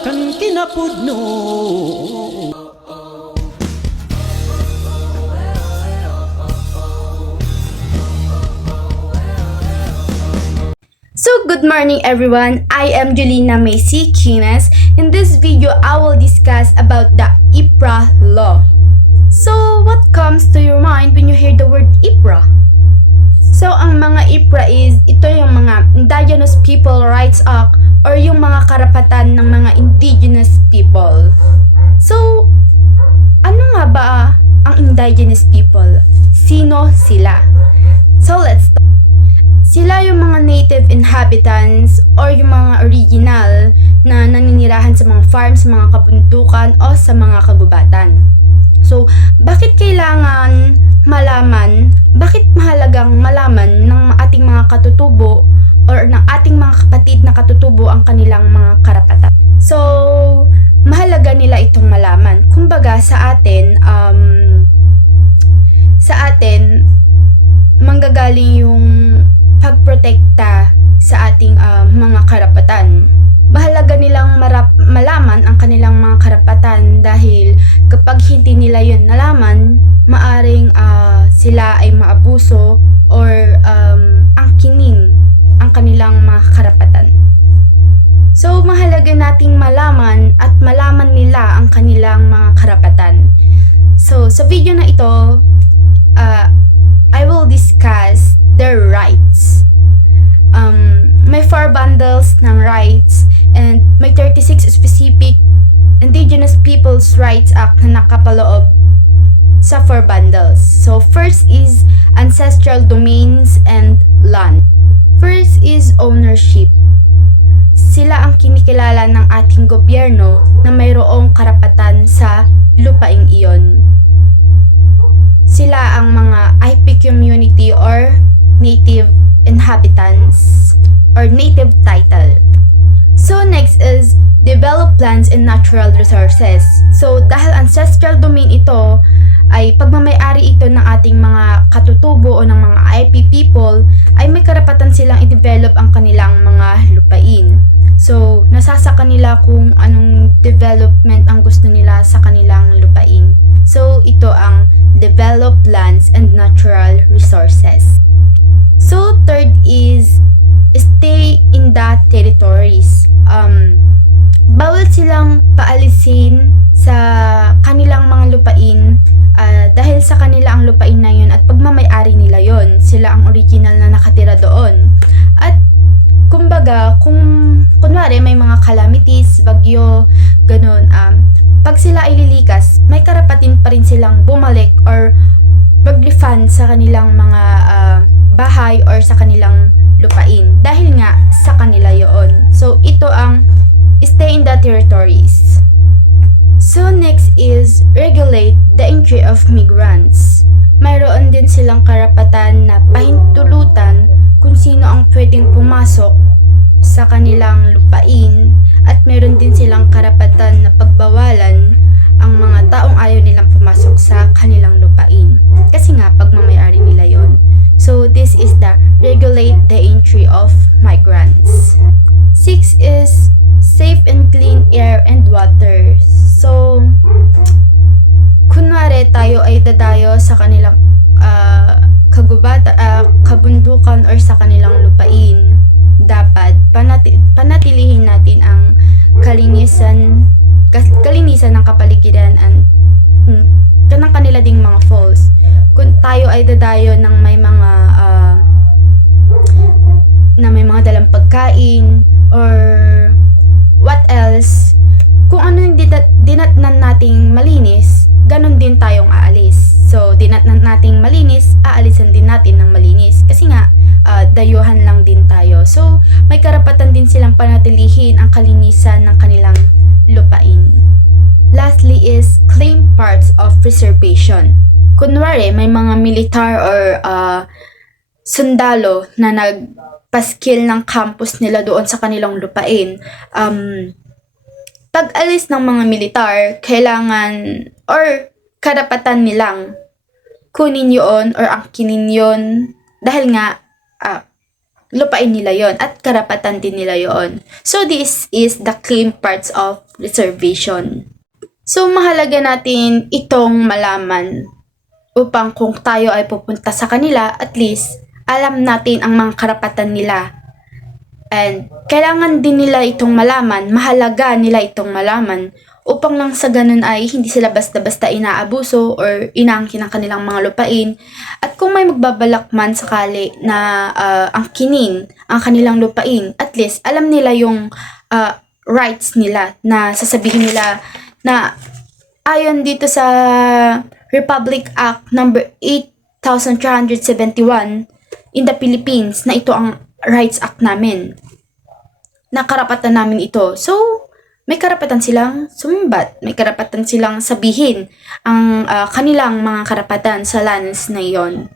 Kan kinapudno. So good morning everyone, I am Julina Macy Kines. In this video, I will discuss about the IPRA law. So what comes to your mind when you hear the word IPRA? So ang mga IPRA is, ito yung mga Indigenous People Rights Act or yung mga karapatan ng mga indigenous people. So ano nga ba ang indigenous people? Sino sila? So let's start. Sila yung mga native inhabitants or yung mga original na naninirahan sa mga farms, sa mga kabundukan o sa mga kagubatan. So, bakit kailangan malaman, bakit mahalagang malaman ng ating mga katutubo or ng ating mga kapatid na katutubo ang kanilang mga karapatan? So, mahalaga nila itong malaman. Kumbaga sa atin, manggagaling yung pagprotekta sa ating mga karapatan. Mahalaga nilang malaman ang kanilang mga karapatan dahil kapag hindi nila yun nalaman, maaring sila ay maabuso or angkinin ang kanilang mga karapatan. So, mahalaga nating malaman at malaman nila ang kanilang mga karapatan. So, sa video na ito, I will discuss their rights. May 4 bundles ng rights and may 36 specific Indigenous Peoples Rights Act na nakapaloob sa 4 bundles. So first is ancestral domains and land. First is ownership. Sila ang kinikilala ng ating gobyerno na mayroong karapatan sa lupaing iyon. Sila ang mga IP community or native inhabitants or native title. So next is develop lands and natural resources. So dahil ancestral domain ito, ay pagmamay-ari ito ng ating mga katutubo o ng mga IP people, ay may karapatan silang i-develop ang kanilang mga lupain. So nasa sa kanila kung anong development ang gusto nila sa kanilang lupain. So ito ang develop lands and natural resources. So third is stay in the territories. Bawal silang paalisin sa kanilang mga lupain dahil sa kanila ang lupain na yun at pagmamay-ari nila yon. Sila ang original na nakatira doon. At kumbaga, kung kunwari may mga calamities, bagyo, ganun, pag sila ay lilikas, may karapatin pa rin silang bumalik or mag-refund sa kanilang mga bahay or sa kanilang lupain dahil nga sa kanila yon. So ito ang stay in the territories. So next is regulate the entry of migrants. Mayroon din silang karapatan na pahintulutan kung sino ang pwedeng pumasok sa kanilang lupain at mayroon din silang karapatan na pagbawalan ang mga taong ayaw nilang pumasok sa kanilang lupain kasi nga pagmamay-ari nila yon. So this is the regulate the entry of migrants. 6 is safe and clean air and water. So kunwari tayo ay dadayo sa kanilang kabundukan or sa kanilang lupain, dapat panatilihin natin ang kalinisan ng kapaligiran and kanang kanila ding mga falls. Kung tayo ay dadayo ng may mga dalang pagkain or what else, kung ano yung dinatnan nating malinis, ganun din tayong aalis. So dinatnan nating malinis, aalisan din natin ng malinis kasi nga dayuhan lang din tayo. So may karapatan din silang panatilihin ang kalinisan ng kanilang lupain. Lastly is claim parts of preservation. Kunwari may mga militar or sundalo na nagpaskil ng campus nila doon sa kanilang lupain. Pag alis ng mga militar, kailangan or karapatan nilang kunin yun or angkinin yun dahil nga lupain nila yon at karapatan din nila yon. So this is the claim parts of reservation. So mahalaga natin itong malaman upang kung tayo ay pupunta sa kanila, at least alam natin ang mga karapatan nila. And kailangan din nila itong malaman, mahalaga nila itong malaman upang lang sa ganun ay hindi sila basta-basta inaabuso or inaangkin ang kanilang mga lupain. At kung may magbabalak man sakali na angkinin ang kanilang lupain, at least alam nila yung rights nila, na sasabihin nila na ayon dito sa Republic Act number 8371 in the Philippines, na ito ang Rights Act namin, na karapatan namin ito. So, may karapatan silang sumbat, may karapatan silang sabihin ang kanilang mga karapatan sa lands na iyon.